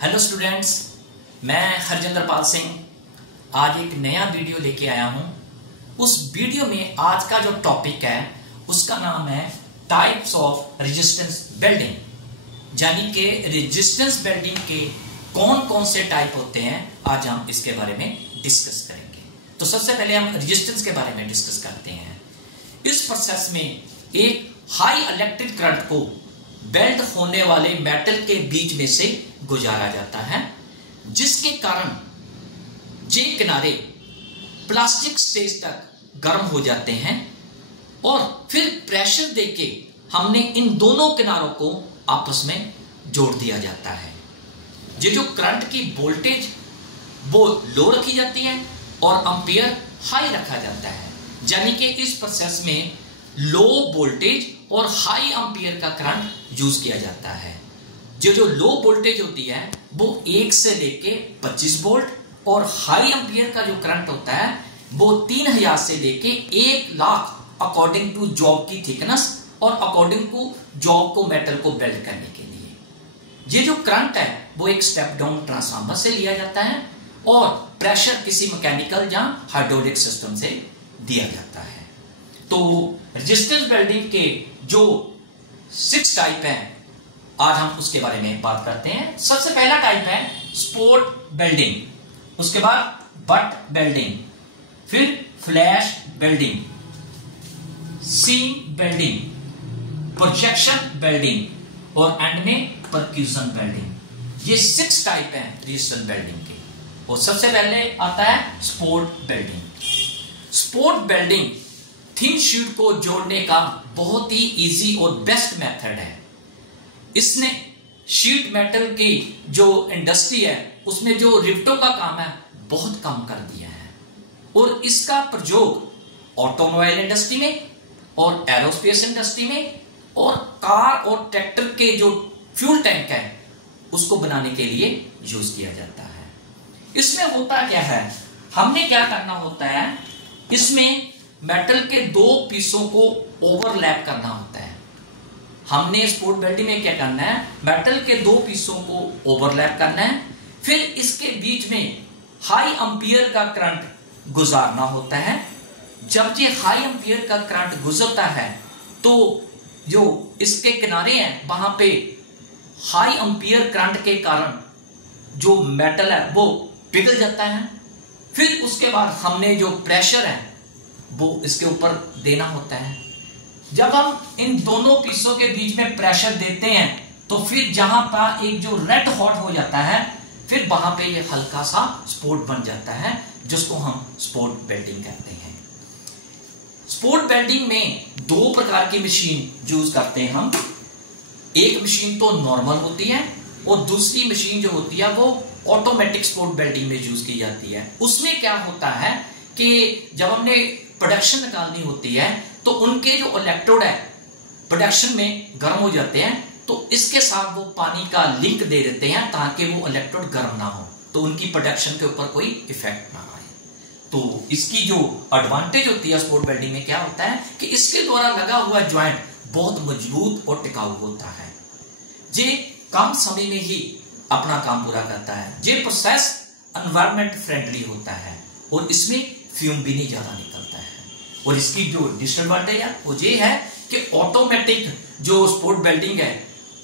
Hello students, मैं हरजिंदर पाल सिंह आज एक नया वीडियो लेके आया हूं। उस वीडियो में आज का जो टॉपिक है उसका नाम है टाइप्स ऑफ रेजिस्टेंस बिल्डिंग, यानी कि रेजिस्टेंस बिल्डिंग के कौन कौन से टाइप होते हैं। आज हम इसके बारे में डिस्कस करेंगे। तो सबसे पहले हम रेजिस्टेंस के बारे में डिस्कस करते हैं। इस प्रोसेस में एक हाई इलेक्ट्रिक करंट को वेल्ड होने वाले मेटल के बीच में से गुजारा जाता है, जिसके कारण ये किनारे प्लास्टिक स्टेज तक गर्म हो जाते हैं और फिर प्रेशर देके हमने इन दोनों किनारों को आपस में जोड़ दिया जाता है। ये जो करंट की वोल्टेज वो लो रखी जाती है और एम्पियर हाई रखा जाता है, यानी कि इस प्रोसेस में लो वोल्टेज और हाई एम्पियर का करंट यूज किया जाता है। जो लो वोल्टेज होती है वो 1 से लेके 25 वोल्ट और हाई एम्पियर का जो करंट होता है वो 3000 से लेके 1 लाख अकॉर्डिंग टू जॉब की थिकनेस और अकॉर्डिंग टू जॉब को मेटल को वेल्ड करने के लिए। ये जो करंट है वो एक स्टेप डाउन ट्रांसफार्मर से लिया जाता है और प्रेशर किसी मैकेनिकल या हाइड्रोलिक सिस्टम से दिया जाता है। तो रेजिस्टेंस बिल्डिंग के जो 6 टाइप हैं, आज हम उसके बारे में बात करते हैं। सबसे पहला टाइप है स्पोर्ट बिल्डिंग, उसके बाद बट बिल्डिंग, फिर फ्लैश बिल्डिंग, सीम बिल्डिंग, प्रोजेक्शन बिल्डिंग और एंड में परक्यूशन बिल्डिंग। ये 6 टाइप हैं रेजिस्टेंस बिल्डिंग के। और सबसे पहले आता है sport building. Sport building thin sheet को जोड़ने का बहुत ही इजी और बेस्ट मेथड है। इसने शीट मेटल की जो इंडस्ट्री है उसमें जो रिवेटों का काम है बहुत कम कर दिया है और इसका प्रयोग ऑटोमोबाइल इंडस्ट्री में और एरोस्पेस इंडस्ट्री में और कार और ट्रैक्टर के जो फ्यूल टैंक है उसको बनाने के लिए यूज किया जाता है। इसमें होता क्या है, हमने क्या करना होता है, इसमें मेटल के 2 पीसों को ओवरलैप करना होता है। हमने स्पोर्ट बिल्डिंग में क्या करना है, मेटल के 2 पीसों को ओवरलैप करना है, फिर इसके बीच में हाई एम्पियर का करंट गुजारना होता है। जब ये हाई एम्पियर का करंट गुजरता है तो जो इसके किनारे हैं वहां पे हाई एम्पियर करंट के कारण जो मेटल है वो पिघल जाता है। फिर उसके बाद हमने जो प्रेशर है वो इसके ऊपर देना होता है। जब हम इन दोनों पीसों के बीच में प्रेशर देते हैं तो फिर जहां पर एक जो रेड हॉट हो जाता है फिर वहां पे ये हल्का सा स्पोर्ट बन जाता है, जिसको हम स्पोर्ट बिल्डिंग कहते हैं। स्पोर्ट बिल्डिंग में 2 प्रकार की मशीन यूज करते हैं हम। एक मशीन तो नॉर्मल होती है और दूसरी मशीन जो होती है वो ऑटोमेटिक स्पोर्ट बिल्डिंग में यूज की जाती है। उसमें क्या होता है कि जब हमने प्रोडक्शन निकालनी होती है तो उनके जो इलेक्ट्रोड है प्रोडक्शन में गर्म हो जाते हैं, तो इसके साथ वो पानी का लिंक दे देते हैं ताकि वो इलेक्ट्रोड गर्म ना हो, तो उनकी प्रोडक्शन के ऊपर कोई इफेक्ट ना आए। तो इसकी जो एडवांटेज होती है स्पोर्ट बिल्डिंग में क्या होता है कि इसके द्वारा लगा हुआ ज्वाइंट बहुत मजबूत और टिकाऊ होता है। ये कम समय में ही अपना काम पूरा करता है। ये प्रोसेस एनवायरमेंट फ्रेंडली होता है और इसमें फ्यूम भी नहीं ज्यादा निकलता है। और इसकी जो डिसएडवांटेज है वो ये है कि ऑटोमेटिक जो स्पोर्ट बिल्डिंग है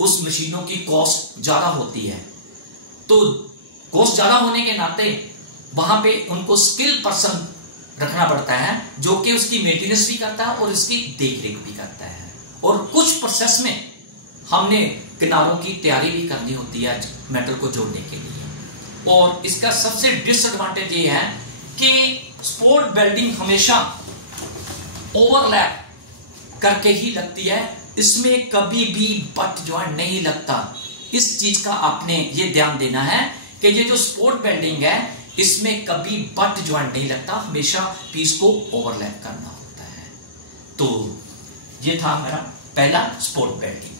उस मशीनों की कॉस्ट ज्यादा होती है, तो कॉस्ट ज्यादा होने के नाते वहां पे उनको स्किल पर्सन रखना पड़ता है जो कि उसकी मेंटेनेंस भी करता है और इसकी देखरेख भी करता है। और कुछ प्रोसेस में हमने किनारों की तैयारी भी करनी होती है मेटल को जोड़ने के लिए। और इसका सबसे डिसएडवांटेज ये है कि स्पोर्ट बिल्डिंग हमेशा ओवरलैप करके ही लगती है, इसमें कभी भी बट ज्वाइंट नहीं लगता। इस चीज का आपने ये ध्यान देना है कि ये जो स्पोर्ट बिल्डिंग है इसमें कभी बट ज्वाइंट नहीं लगता, हमेशा पीस को ओवरलैप करना होता है। तो ये था मेरा पहला स्पोर्ट बिल्डिंग।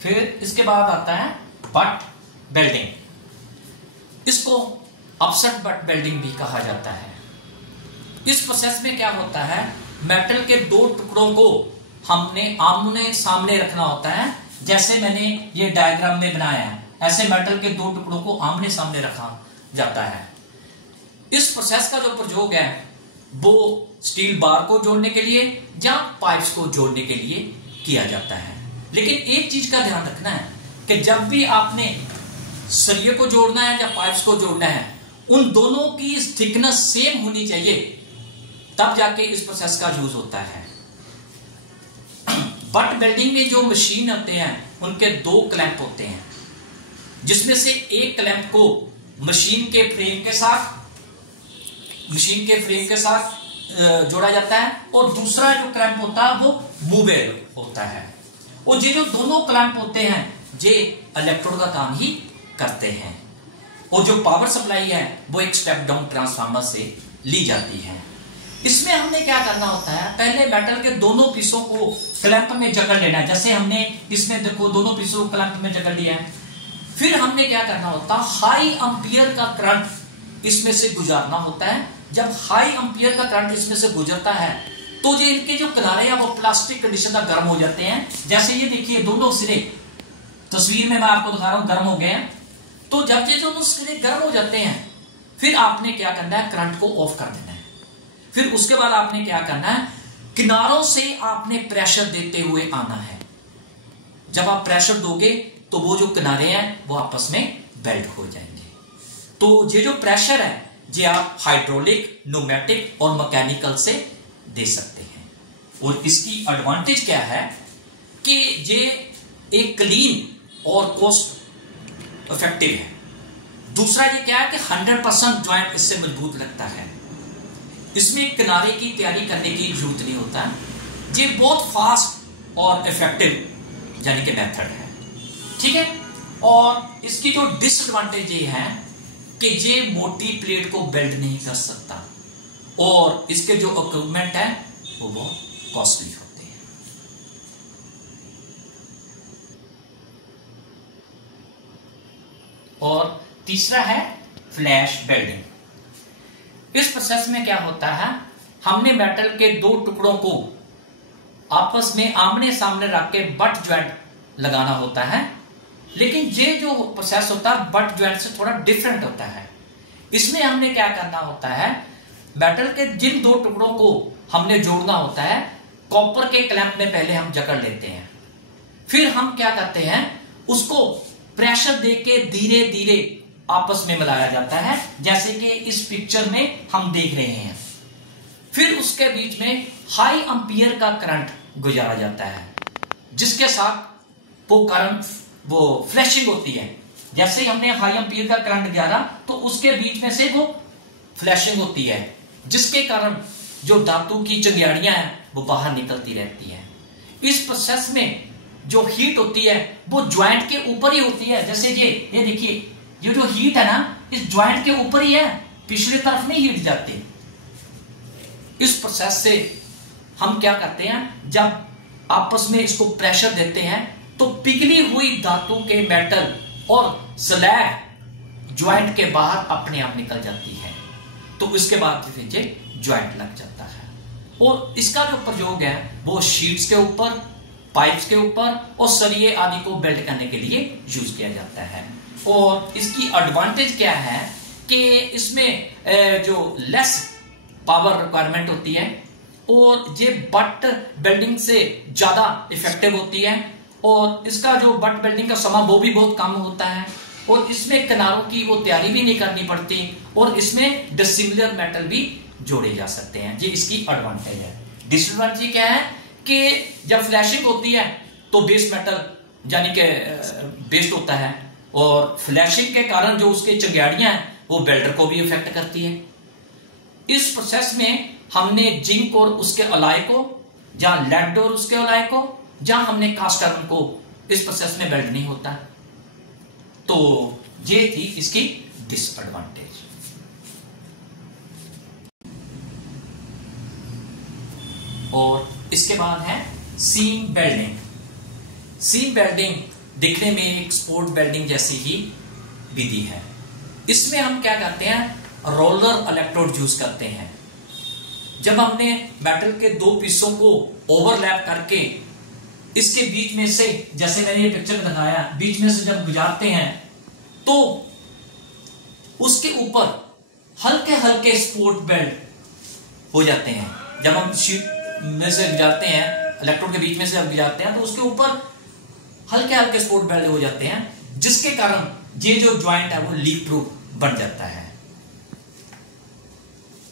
फिर इसके बाद आता है बट बिल्डिंग। इसको अपसेट बट बिल्डिंग भी कहा जाता है। इस प्रोसेस में क्या होता है मेटल के दो टुकड़ों को हमने आमने सामने रखना होता है, जैसे मैंने ये डायग्राम में बनाया है, ऐसे मेटल के दो टुकड़ों को आमने सामने रखा जाता है। इस प्रोसेस का जो प्रयोग है वो स्टील बार को जोड़ने के लिए या पाइप्स को जोड़ने के लिए किया जाता है। लेकिन एक चीज का ध्यान रखना है कि जब भी आपने सरिये को जोड़ना है या पाइप्स को जोड़ना है, उन दोनों की थिकनेस सेम होनी चाहिए, तब जाके इस प्रोसेस का यूज होता है। बट वेल्डिंग में जो मशीन होते हैं उनके दो क्लैंप होते हैं, जिसमें से एक क्लैंप को मशीन के फ्रेम के साथ जोड़ा जाता है और दूसरा जो क्लैंप होता है वो मूवेबल होता है। और ये जो दोनों क्लैंप होते हैं ये इलेक्ट्रोड का काम ही करते हैं। और जो पावर सप्लाई है वो एक स्टेप डाउन ट्रांसफार्मर से ली जाती है। इसमें हमने क्या करना होता है, पहले मेटल के दोनों पीसों को क्लैंप में जकड़ लेना है। जैसे हमने इसमें देखो दोनों पीसों को क्लैंप में जकड़ लिया है। फिर हमने क्या करना होता है, हाई एम्पियर का करंट इसमें से गुजारना होता है। जब हाई एम्पियर का करंट इसमें से गुजरता है तो जो इनके जो किनारे हैं वो प्लास्टिक कंडीशन का गर्म हो जाते हैं। जैसे ये देखिए दोनों सिरे, तस्वीर में मैं आपको दिखा रहा हूं, गर्म हो गए हैं। तो जब ये दोनों सिरे गर्म हो जाते हैं फिर आपने क्या करना है, करंट को ऑफ कर देना है। फिर उसके बाद आपने क्या करना है, किनारों से आपने प्रेशर देते हुए आना है। जब आप प्रेशर दोगे तो वो जो किनारे हैं वो आपस में बेल्ट हो जाएंगे। तो ये जो प्रेशर है ये आप हाइड्रोलिक, न्यूमेटिक और मैकेनिकल से दे सकते हैं। और इसकी एडवांटेज क्या है कि ये एक क्लीन और कॉस्ट इफेक्टिव है। दूसरा ये क्या है कि 100% ज्वाइंट इससे मजबूत लगता है। इसमें किनारे की तैयारी करने की जरूरत नहीं होता। ये बहुत फास्ट और इफेक्टिव यानी कि मेथड है, ठीक है। और इसकी जो डिसएडवांटेज ये है कि ये मोटी प्लेट को बेल्ट नहीं कर सकता और इसके जो इक्विपमेंट है वो बहुत कॉस्टली होते हैं। और तीसरा है फ्लैश वेल्डिंग। इस प्रोसेस में क्या होता है, हमने मेटल के दो टुकड़ों को आपस में आमने सामने रख के बट ज्वाइंट लगाना होता है। लेकिन ये जो प्रोसेस होता है बट ज्वाइंट से थोड़ा डिफरेंट होता है। इसमें हमने क्या करना होता है, मेटल के जिन दो टुकड़ों को हमने जोड़ना होता है, कॉपर के क्लैंप में पहले हम जकड़ लेते हैं। फिर हम क्या करते हैं, उसको प्रेशर देके धीरे धीरे आपस में मिलाया जाता है, जैसे कि इस पिक्चर में हम देख रहे हैं। फिर उसके बीच में हाई एम्पियर का करंट गुजारा जाता है, जिसके साथ वो करंट वो फ्लैशिंग होती है। जैसे हमने हाई एम्पियर का करंट गुजारा तो उसके बीच में से वो फ्लैशिंग होती है, जिसके कारण जो धातु की चिंगारियां हैं वो बाहर निकलती रहती है। इस प्रोसेस में जो हीट होती है वो ज्वाइंट के ऊपर ही होती है। जैसे ये देखिए, ये जो हीट है ना इस ज्वाइंट के ऊपर ही है, पिछली तरफ नहीं हीट जाती। इस प्रोसेस से हम क्या करते हैं, जब आपस में इसको प्रेशर देते हैं तो पिघली हुई धातु के मेटल और स्लैग ज्वाइंट के बाहर अपने आप निकल जाती है। तो इसके बाद फिर ये ज्वाइंट लग जाता है। और इसका जो प्रयोग है वो शीट्स के ऊपर, पाइप्स के ऊपर और सरिये आदि को बेल्ट करने के लिए यूज किया जाता है। और इसकी एडवांटेज क्या है कि इसमें जो लेस पावर रिक्वायरमेंट होती है और ये बट वेल्डिंग से ज्यादा इफेक्टिव होती है। और इसका जो बट वेल्डिंग का समय वो भी बहुत कम होता है और इसमें किनारों की वो तैयारी भी नहीं करनी पड़ती और इसमें डिसिमिलर मेटल भी जोड़े जा सकते हैं। ये इसकी एडवांटेज है। डिसएडवांटेज क्या है कि जब फ्लैशिंग होती है तो बेस मेटल यानी कि बेस्ट होता है और फ्लैशिंग के कारण जो उसके चिंगारियां हैं वो वेल्डर को भी इफेक्ट करती है। इस प्रोसेस में हमने जिंक और उसके अलाय को, जहां लेड और उसके अलाय को, जहां हमने कास्ट आयरन को, इस प्रोसेस में वेल्ड नहीं होता। तो ये थी इसकी डिसएडवांटेज। और इसके बाद है सीम वेल्डिंग। सीम वेल्डिंग दिखने में एक स्पोर्ट वेल्डिंग जैसी ही विधि है। इसमें हम क्या करते हैं, रोलर इलेक्ट्रोड यूज करते हैं। जब हमने मेटल के दो पीसों को ओवरलैप करके इसके बीच में से, जैसे मैंने ये पिक्चर में दिखाया, बीच में से जब गुजारते हैं तो उसके ऊपर हल्के हल्के स्पोर्ट बेल्ट हो जाते हैं। जब हम शीट में से गुजारते हैं, इलेक्ट्रोड के बीच में से जब गुजारते हैं तो उसके ऊपर हल्के हल्के स्पोर्ट बेल्ट हो जाते हैं, जिसके कारण ये जो ज्वाइंट है वो लीक प्रूफ बन जाता है।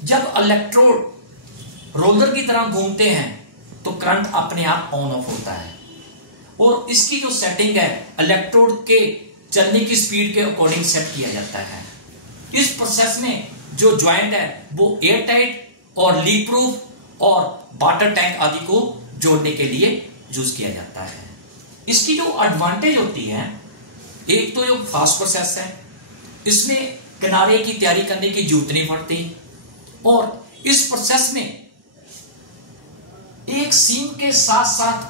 जब इलेक्ट्रोड रोलर की तरह घूमते हैं तो करंट अपने आप ऑन ऑफ होता है, और इसकी जो सेटिंग है इलेक्ट्रोड के चलने की स्पीड के अकॉर्डिंग सेट किया जाता है। इस प्रोसेस में जो ज्वाइंट है वो एयर टाइट और लीक प्रूफ और वाटर टैंक आदि को जोड़ने के लिए यूज किया जाता है। इसकी जो एडवांटेज होती है, एक तो जो फास्ट प्रोसेस है, इसमें किनारे की तैयारी करने की जरूरत नहीं पड़ती, और इस प्रोसेस में एक सीम के साथ साथ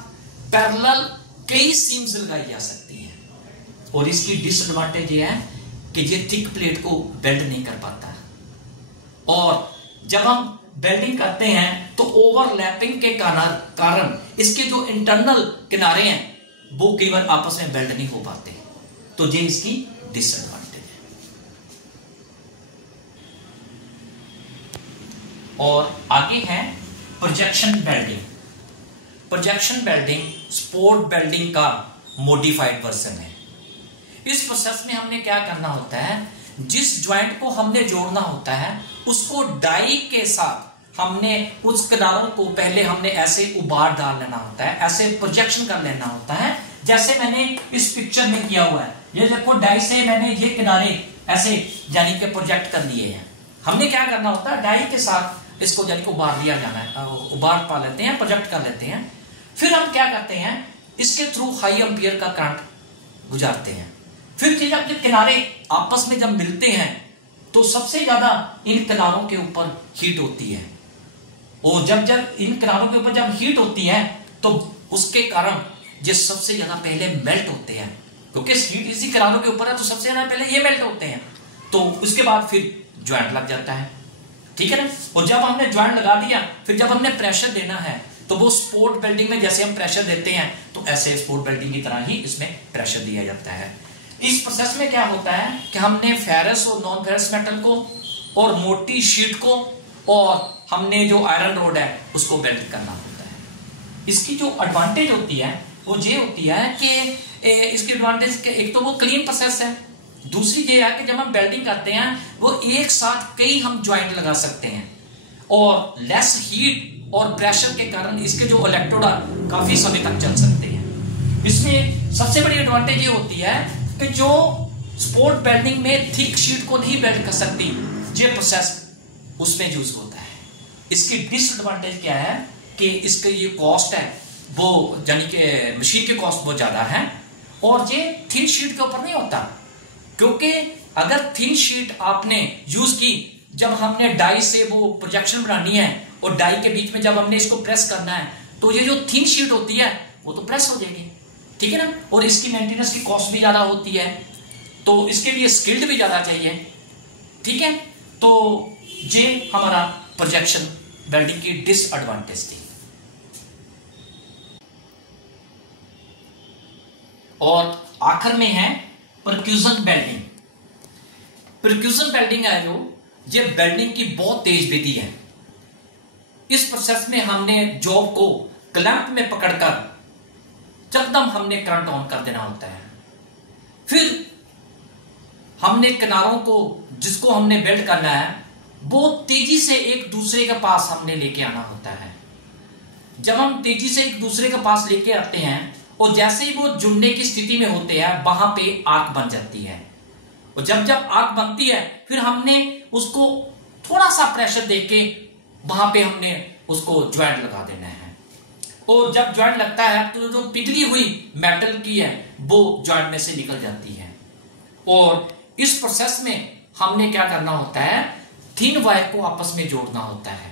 पैरेलल कई सीम्स लगाई जा सकती हैं। और इसकी डिसएडवांटेज ये है कि ये थिक प्लेट को बेल्ड नहीं कर पाता, और जब हम बेल्डिंग करते हैं तो ओवरलैपिंग के कारण इसके जो इंटरनल किनारे हैं वो केवल आपस में बेल्ड नहीं हो पाते, तो ये इसकी डिसएडवांटेज है। और आगे है projection welding. Projection welding sport welding का मॉडिफाइड वर्जन है। इस प्रोसेस में हमने क्या करना होता है, जिस ज्वाइंट को हमने जोड़ना होता है उसको डाई के साथ हमने उस किनारों को पहले हमने ऐसे उबार डाल लेना होता है, ऐसे प्रोजेक्शन कर लेना होता है, जैसे मैंने इस पिक्चर में किया हुआ है। ये देखो, डाई से मैंने ये किनारे ऐसे यानी कि प्रोजेक्ट कर लिए हैं। हमने क्या करना होता है, डाई के साथ इसको यानी कि उबार दिया जाना है, उबार पा लेते हैं, प्रोजेक्ट कर लेते हैं। फिर हम क्या करते हैं, इसके थ्रू हाई एम्पियर का करंट गुजारते हैं। फिर जब ये किनारे आपस में जब मिलते हैं तो सबसे ज्यादा इन किनारों के ऊपर हीट होती है, और जब इन किनारों के ऊपर जब हीट होती है तो उसके कारण ये सबसे ज्यादा पहले मेल्ट होते हैं, क्योंकि हीट इसी किनारों के ऊपर है तो सबसे ज्यादा पहले ये मेल्ट होते हैं, तो उसके बाद फिर ज्वाइंट लग जाता है, ठीक है ना। और जब हमने ज्वाइंट लगा दिया, फिर जब हमने प्रेशर देना है तो वो स्पोर्ट बेल्डिंग में जैसे हम प्रेशर देते हैं तो ऐसे स्पोर्ट बेल्डिंग की तरह ही इसमें प्रेशर दिया जाता है। इस प्रोसेस में क्या होता है कि हमने फेरस और नॉन फेरस मेटल को और मोटी शीट को और हमने जो आयरन रोड है उसको बेल्ट करना होता है। इसकी जो एडवांटेज होती है वो ये होती है कि इसकी एडवांटेज एक तो वो क्लीन प्रोसेस है, दूसरी ये है कि जब हम बेल्डिंग करते हैं वो एक साथ कई हम ज्वाइंट लगा सकते हैं, और लेस हीट और प्रेशर के कारण इसके जो इलेक्ट्रोड काफी समय तक चल सकते हैं। इसमें सबसे बड़ी एडवांटेज ये होती है कि जो स्पोर्ट बेल्डिंग में थिक शीट को नहीं बेल्ड कर सकती, ये प्रोसेस उसमें यूज होता है। इसकी डिसएडवांटेज क्या है कि इसका ये कॉस्ट है वो यानी कि मशीन की कॉस्ट बहुत ज्यादा है, और ये थिन शीट के ऊपर नहीं होता, क्योंकि अगर थिन शीट आपने यूज की, जब हमने डाई से वो प्रोजेक्शन बनानी है और डाई के बीच में जब हमने इसको प्रेस करना है तो ये जो थिन शीट होती है वो तो प्रेस हो जाएगी, ठीक है ना। और इसकी मेंटेनेंस की कॉस्ट भी ज्यादा होती है, तो इसके लिए स्किल्ड भी ज्यादा चाहिए, ठीक है। तो ये हमारा प्रोजेक्शन बेल्डिंग की डिसएडवांटेज थी। और आखिर में है परक्यूजन बेल्डिंग। परक्यूजन बेल्डिंग है जो ये बेल्डिंग की बहुत तेज विधि है। इस प्रोसेस में हमने जॉब को क्लैंप में पकड़कर एकदम हमने करंट ऑन कर देना होता है। फिर हमने किनारों को जिसको हमने बेल्ट करना है वो तेजी से एक दूसरे के पास हमने लेके आना होता है। जब हम तेजी से एक दूसरे के पास लेके आते हैं और जैसे ही वो जुड़ने की स्थिति में होते हैं वहां पे आग बन जाती है, और जब आग बनती है फिर हमने उसको थोड़ा सा प्रेशर देके वहां पे हमने उसको ज्वाइंट लगा देना है, और जब ज्वाइंट लगता है तो जो पिघली हुई मेटल की है वो ज्वाइंट में से निकल जाती है। और इस प्रोसेस में हमने क्या करना होता है, थिन वायर को आपस में जोड़ना होता है।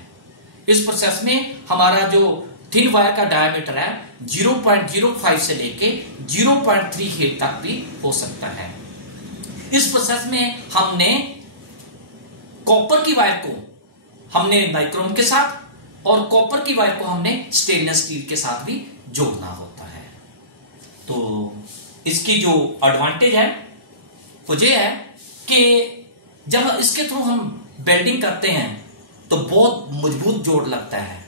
इस प्रोसेस में हमारा जो थिन वायर का डायमीटर है 0.05 से लेके 0.38 तक भी हो सकता है। इस प्रोसेस में हमने कॉपर की वायर को हमने नाइक्रोम के साथ और कॉपर की वायर को हमने स्टेनलेस स्टील के साथ भी जोड़ना होता है। तो इसकी जो एडवांटेज है वो ये है कि जब इसके थ्रू हम वेल्डिंग करते हैं तो बहुत मजबूत जोड़ लगता है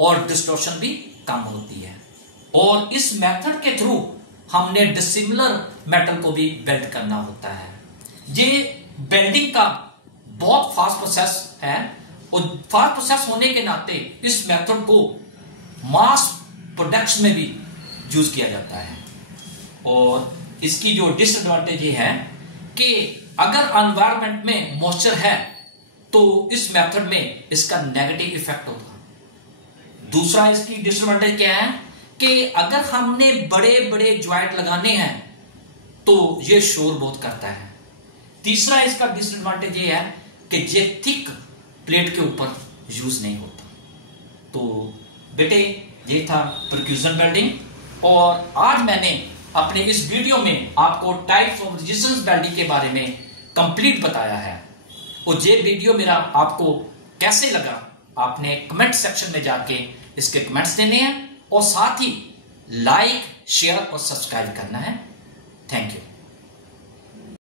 और डिस्टॉर्शन भी कम होती है। और इस मेथड के थ्रू हमने डिसिमिलर मेटल को भी वेल्ड करना होता है। ये वेल्डिंग का बहुत फास्ट प्रोसेस है और फास्ट प्रोसेस होने के नाते इस मेथड को मास प्रोडक्ट्स में भी यूज किया जाता है। और इसकी जो डिसएडवांटेज ये है कि अगर एनवायरनमेंट में मॉइस्चर है तो इस मेथड में इसका नेगेटिव इफेक्ट होगा। दूसरा इसकी डिसएडवांटेज क्या है कि अगर हमने बड़े बड़े ज्वाइंट लगाने हैं तो ये शोर बहुत करता है। तीसरा इसका डिसएडवांटेज ये है कि ये थिक प्लेट के ऊपर यूज नहीं होता। तो बेटे ये था परक्यूजन वेल्डिंग और आज मैंने अपने इस वीडियो में आपको टाइप्स ऑफ रेजिस्टेंस वेल्डिंग के बारे में कंप्लीट बताया है। और ये वीडियो मेरा आपको कैसे लगा आपने कमेंट सेक्शन में जाके इसके कमेंट्स देने हैं और साथ ही लाइक शेयर और सब्सक्राइब करना है। Thank you.